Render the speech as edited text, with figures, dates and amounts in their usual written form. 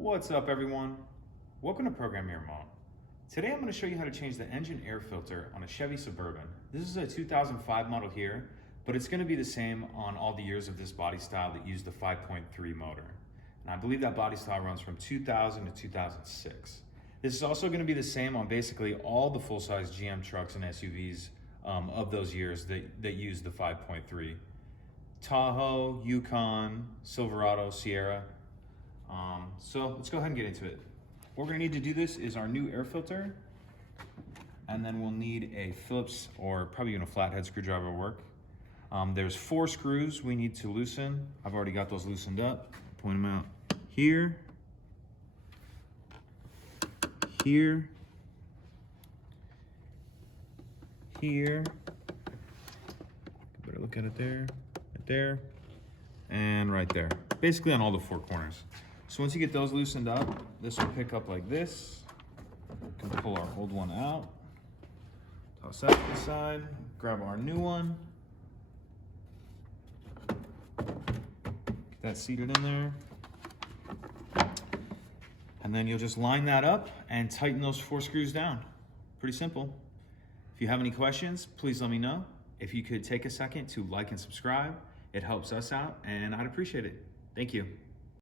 What's up, everyone? Welcome to Program Your Remote. Today I'm going to show you how to change the engine air filter on a Chevy Suburban. This is a 2005 model here, but it's going to be the same on all the years of this body style that use the 5.3 motor. And I believe that body style runs from 2000 to 2006. This is also going to be the same on basically all the full-size GM trucks and SUVs of those years that use the 5.3. Tahoe, Yukon, Silverado, Sierra. So let's go ahead and get into it. What we're gonna need to do this is our new air filter, and then we'll need a Phillips or probably even a flathead screwdriver will work. There's 4 screws we need to loosen. I've already got those loosened up. Point them out here, here, here. Better look at it there, right there, and right there. Basically on all the 4 corners. So once you get those loosened up, this will pick up like this. We can pull our old one out, toss that to the side, grab our new one. Get that seated in there. And then you'll just line that up and tighten those 4 screws down. Pretty simple. If you have any questions, please let me know. If you could take a second to like and subscribe, it helps us out and I'd appreciate it. Thank you.